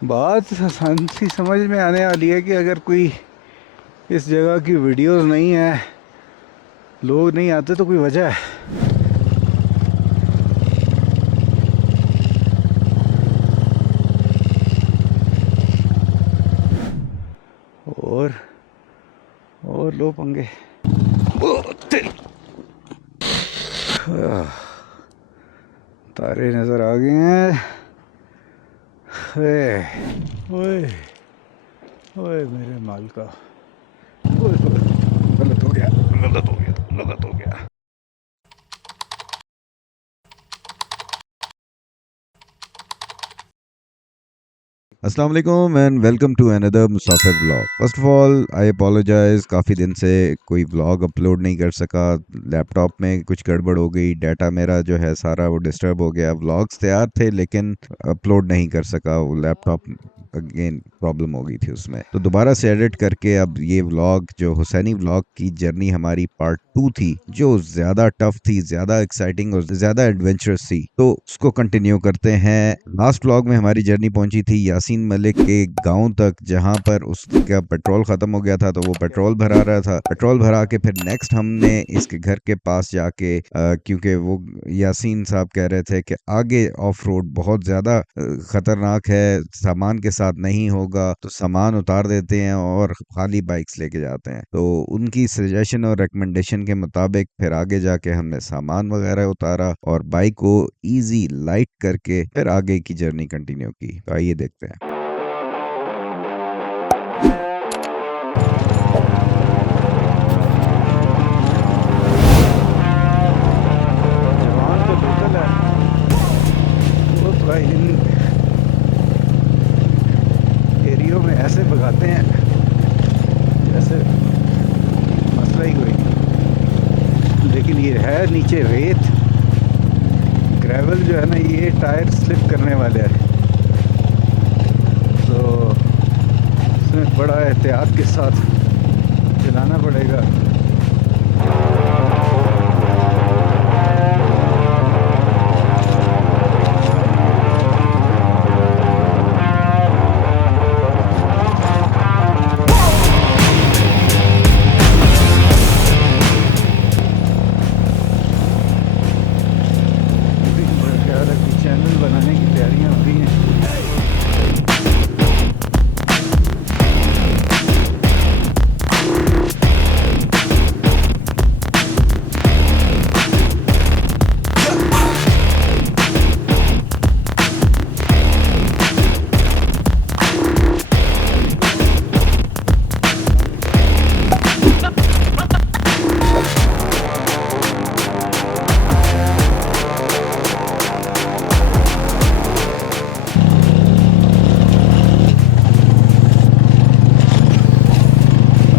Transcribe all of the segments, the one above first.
बात आसान सी समझ में आने वाली है कि अगर कोई इस जगह की वीडियोस नहीं है, लोग नहीं आते तो कोई वजह है। और लो पंगे। ओ, तेरी तारे नजर आ गए हैं। ओए ओए मेरे माल का। ओए ओए, गलत हो गया, गलत हो गया, गलत हो गया। अस्सलाम वालेकुम and welcome to another Musafir vlog. First of all I apologise, काफ़ी दिन से कोई व्लॉग अपलोड नहीं कर सका। लैपटॉप में कुछ गड़बड़ हो गई, डाटा मेरा जो है सारा वो डिस्टर्ब हो गया। व्लॉग्स तैयार थे लेकिन अपलोड नहीं कर सका, वो लैपटॉप अगेन प्रॉब्लम हो गई थी उसमें। तो दोबारा से एडिट करके अब ये व्लॉग जो हुसैनी व्लॉग की जर्नी हमारी पार्ट 2 थी, जो ज़्यादा टफ थी, ज़्यादा एक्साइटिंग और ज़्यादा एडवेंचरस थी, तो उसको कंटिन्यू करते हैं। लास्ट व्लॉग में हमारी जर्नी पहुंची थी यासीन मलिक के गांव तक, जहां पर उसका पेट्रोल खत्म हो गया था तो वो पेट्रोल भरा रहा था। पेट्रोल भरा के फिर नेक्स्ट हमने इसके घर के पास जाके क्योंकि वो यासीन साहब कह रहे थे कि आगे ऑफ रोड बहुत ज़्यादा खतरनाक है, सामान के साथ नहीं होगा, तो सामान उतार देते हैं और खाली बाइक्स लेके जाते हैं। तो उनकी सजेशन और रिकमेंडेशन के मुताबिक फिर आगे जाके हमने सामान वगैरह उतारा और बाइक को इजी लाइट करके फिर आगे की जर्नी कंटिन्यू की। तो आइए देखते हैं। जवान तो लोकल है, वो थोड़ा इन एरियो में ऐसे भगाते हैं जैसे मसला ही कोई नहीं। लेकिन ये है नीचे रेत, ग्रेवल जो है ना, ये टायर स्लिप करने वाले हैं, तो इसमें बड़ा एहतियात के साथ चलाना पड़ेगा। मेरा ख्याल है कि चैनल बनाने की तैयारियां हो रही हैं।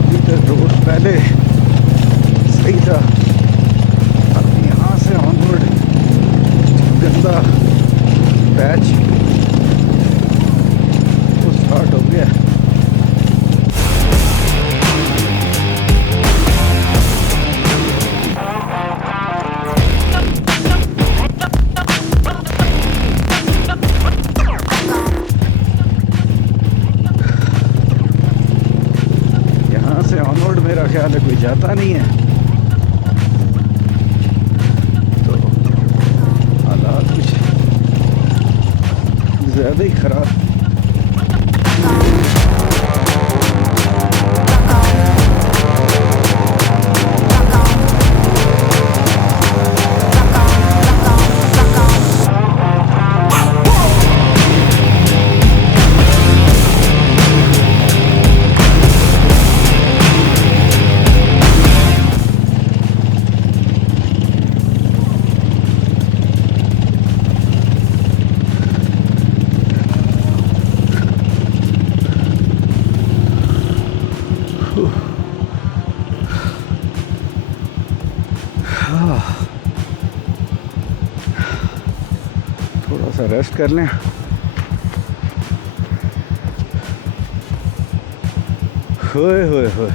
अभी तक रोड पहले सही था, अब यहाँ से ऑनवर्ड गंदा पैच वो स्टार्ट हो गया। यहाँ से ऑनवर्ड मेरा ख्याल है कोई जाता नहीं है, तो हालात कुछ ज़्यादा ही ख़राब। थोड़ा सा रेस्ट कर लें। होए होए होए,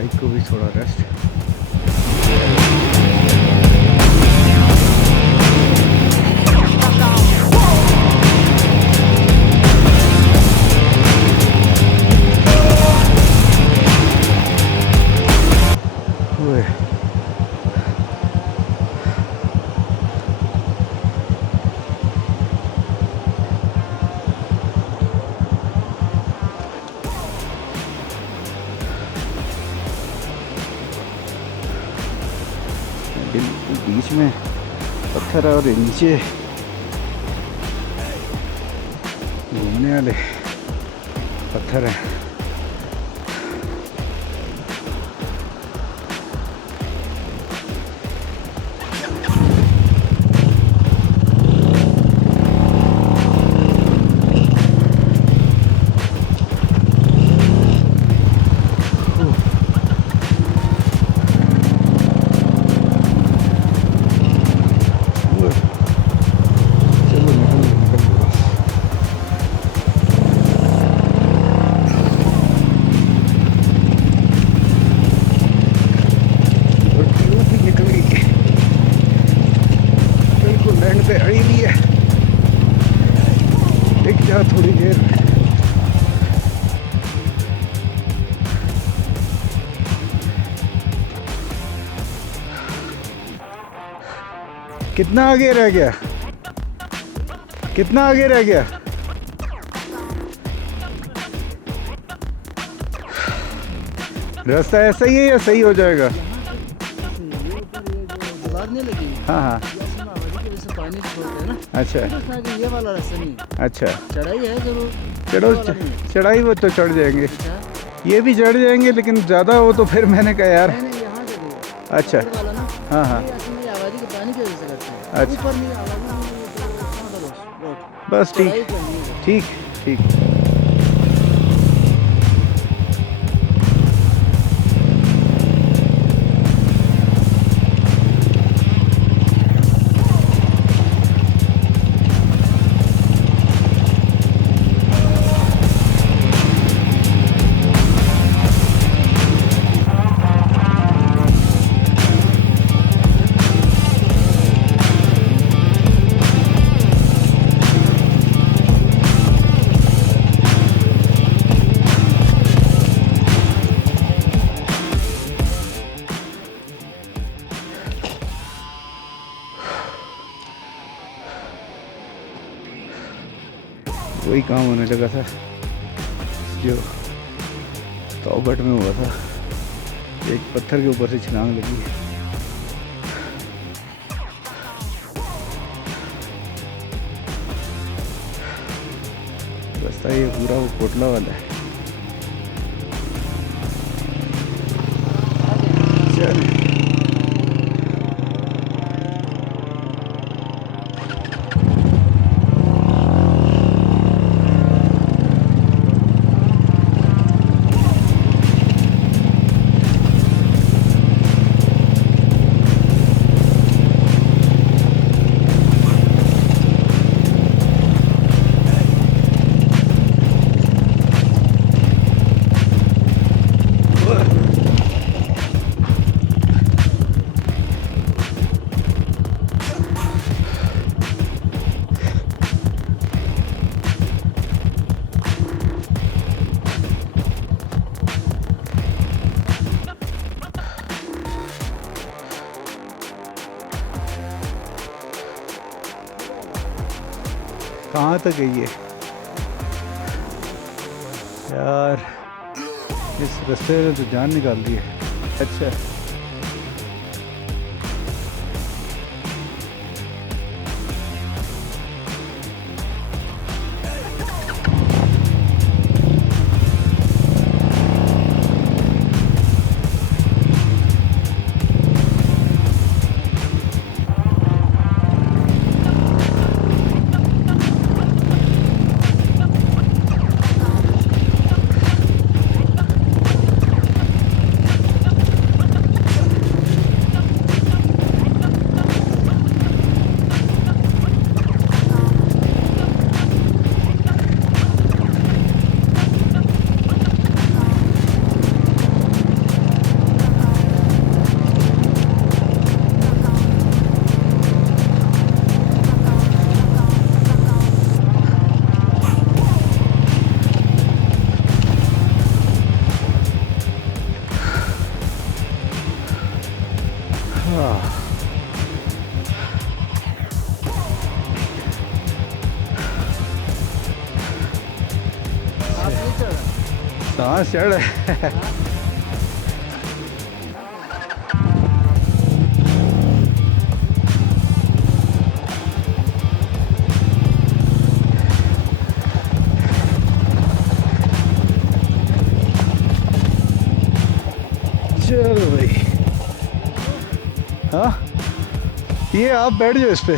बाइक को भी थोड़ा रेस्ट। ओए बिल्कुल बीच में पत्थर है और नीचे घूमने वाले पत्थर हैं। थोड़ी देर कितना आगे रह गया, कितना आगे रह गया? रास्ता ऐसा ही है या सही हो जाएगा? हाँ हाँ पानी छोड़ते हैं ना। अच्छा ये वाला रास्ता नहीं, अच्छा चढ़ाई है जरूर। चढ़ो चढ़ाई वो तो चढ़ जाएंगे, ये भी चढ़ जाएंगे लेकिन ज़्यादा हो तो फिर मैंने कहा यार। यहाँ से अच्छा वाला ना, हाँ हाँ आबादी के पानी की वजह से करते हैं। अच्छा ऊपर नहीं आबादी बस ठीक ठीक ठीक। वही काम होने लगा था जो तौबट में हुआ था, एक पत्थर के ऊपर से छलांग लगी। रास्ता ये पूरा वो कोटला वाला है। चल कहाँ तक है ये यार? इस रास्ते ने तो जान निकाल दी है। अच्छा सांस चढ़ रहा है। चलो भाई, हाँ ये आप बैठ जाओ इस पे।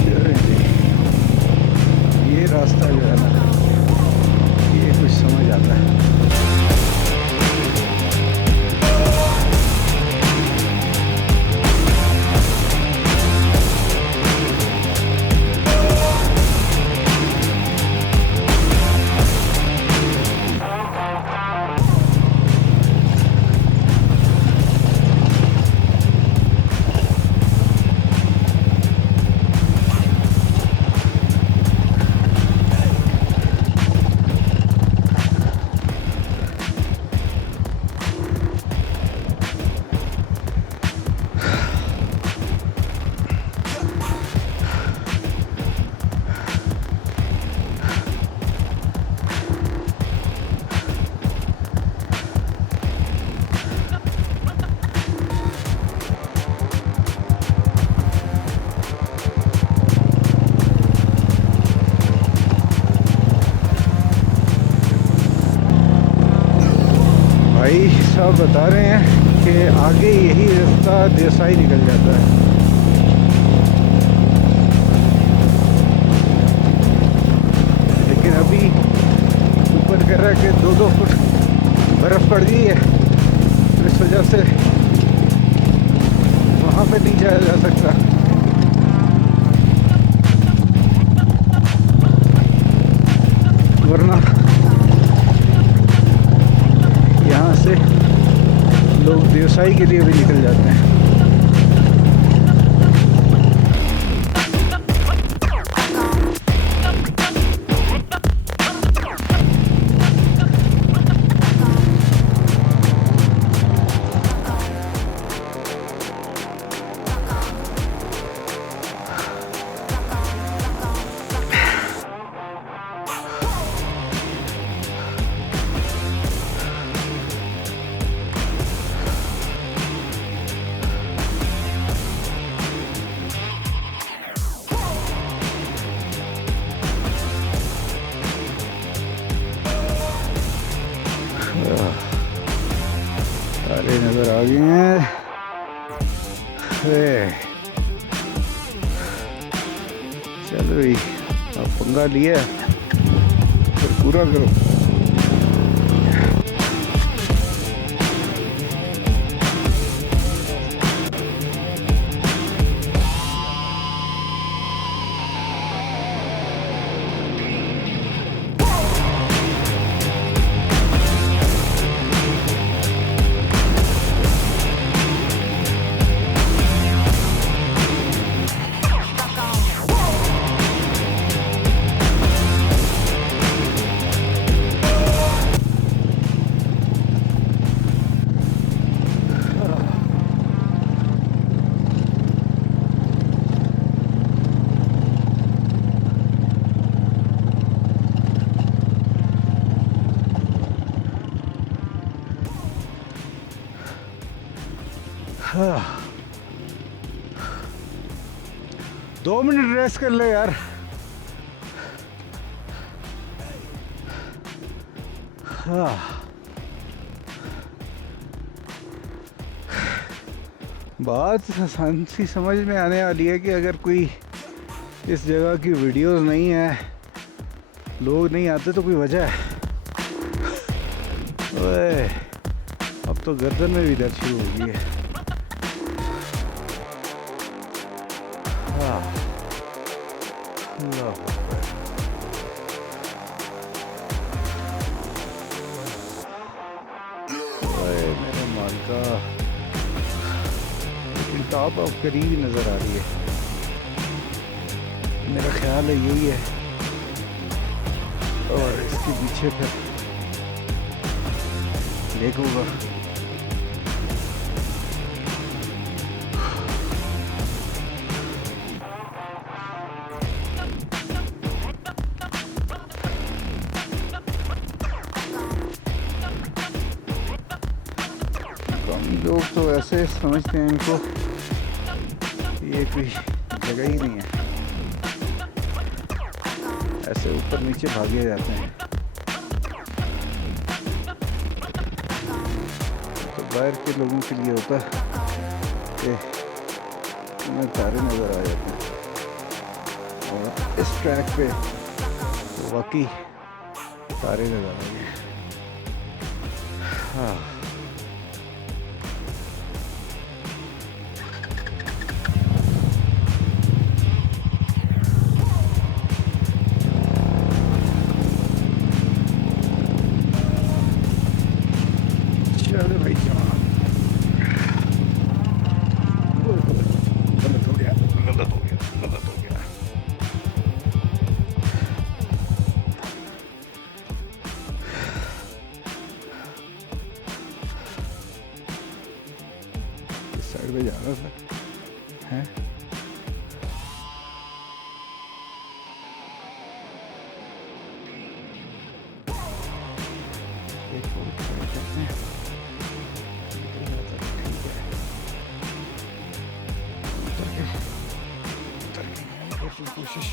चलो जी, ये रास्ता जो है ना, ये कुछ समझ आता है। भाई साहब बता रहे हैं कि आगे यही रास्ता देसाई निकल जाता है। लेकिन अभी ऊपर कह रहा है कि 2-2 फुट बर्फ़ पड़ गई है, तो इस वजह से वहाँ पे नहीं जाया जा सकता। वरना यहाँ से लोग देवसाई के लिए भी निकल जाते हैं। सारे नज़र आ गए हैं। चलो भाई, अब पंगा लिया फिर पूरा करो। हाँ। 2 मिनट रेस्ट कर ले यार। हाँ। बात आसान सी समझ में आने वाली है कि अगर कोई इस जगह की वीडियोस नहीं है, लोग नहीं आते तो कोई वजह है। ओए, अब तो गर्दन में भी दर्द शुरू हो गई है। मेरे मालिका, लेकिन टॉप अब करीब ही नज़र आ रही है। मेरा ख्याल है यही है, और इसके पीछे फिर लेक होगा। तो ऐसे समझते हैं इनको, ये कोई जगह ही नहीं है, ऐसे ऊपर नीचे भागे जाते हैं। तो बाहर के लोगों के लिए होता है कि उन्हें तारे नज़र आ जाते हैं, और इस ट्रैक पे तो वाकई तारे नज़र आ गए। हाँ, चलो भाई जवान, गलत हो गया, गलत हो गया, गलत हो गया। इस साइड पे जा रहा था, हैं? एक और try करते हैं। निकल जाता तो ठीक है। उतर गए, और फिर कोशिश।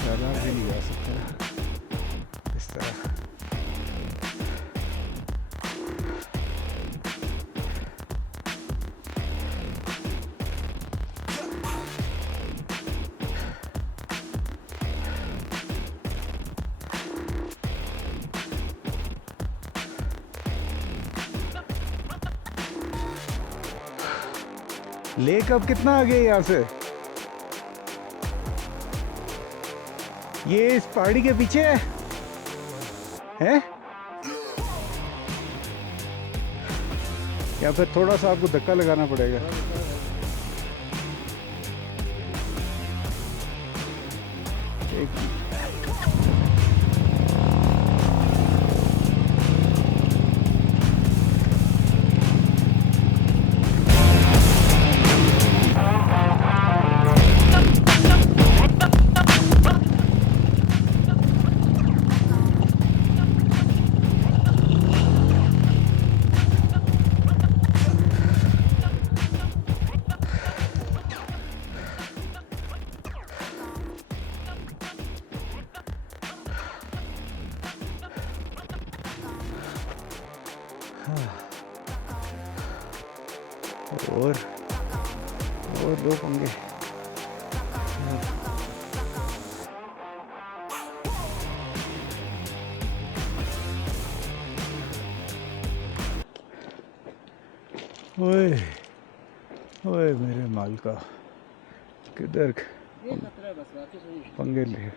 ज़्यादा भी नहीं जा सकते ना इस तरह। लेक अब कितना आगे है यहाँ से? ये इस पहाड़ी के पीछे है, हैं? या फिर थोड़ा सा आपको धक्का लगाना पड़ेगा? एक और दो पंगे। ओए ओए मेरे माल का, किधर पंगे ले।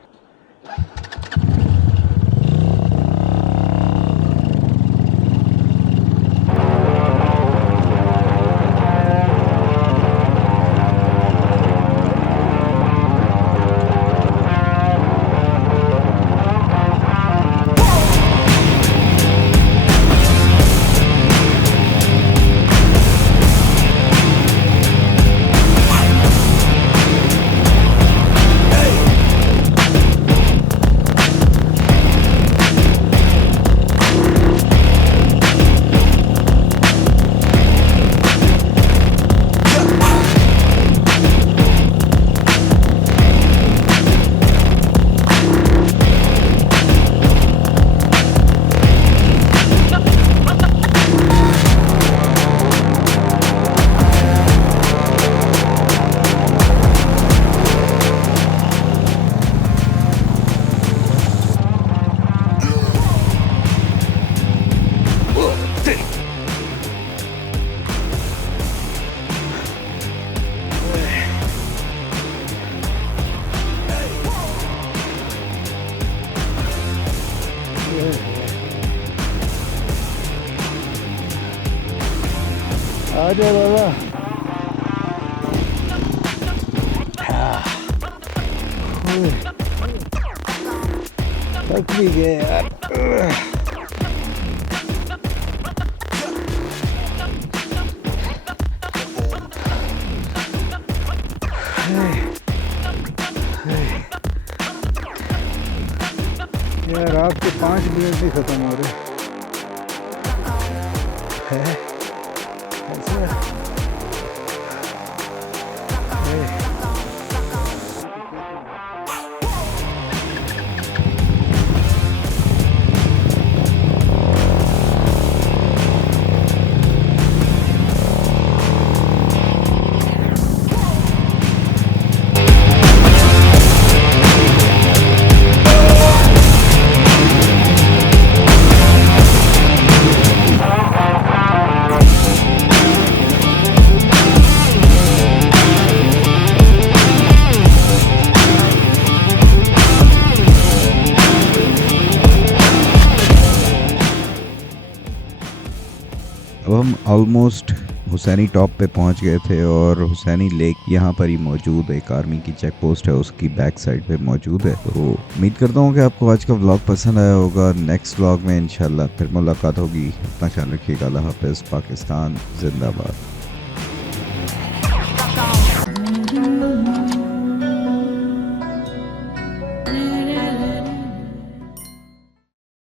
आ जाओ बाबा। थक भी गए यार। यार आपके 5 मिनट भी खत्म हो रहे हैं ऐसा है। अब हम ऑलमोस्ट हुसैनी टॉप पे पहुंच गए थे और हुसैनी लेक यहाँ पर ही मौजूद है, एक आर्मी की चेक पोस्ट है, उसकी बैक साइड पे मौजूद है। तो उम्मीद करता हूँ कि आपको आज का व्लॉग पसंद आया होगा। नेक्स्ट व्लॉग में इंशाल्लाह फिर मुलाकात होगी। अपना ख्याल रखिएगा। अल्लाह हाफ़िज़। पाकिस्तान जिंदाबाद।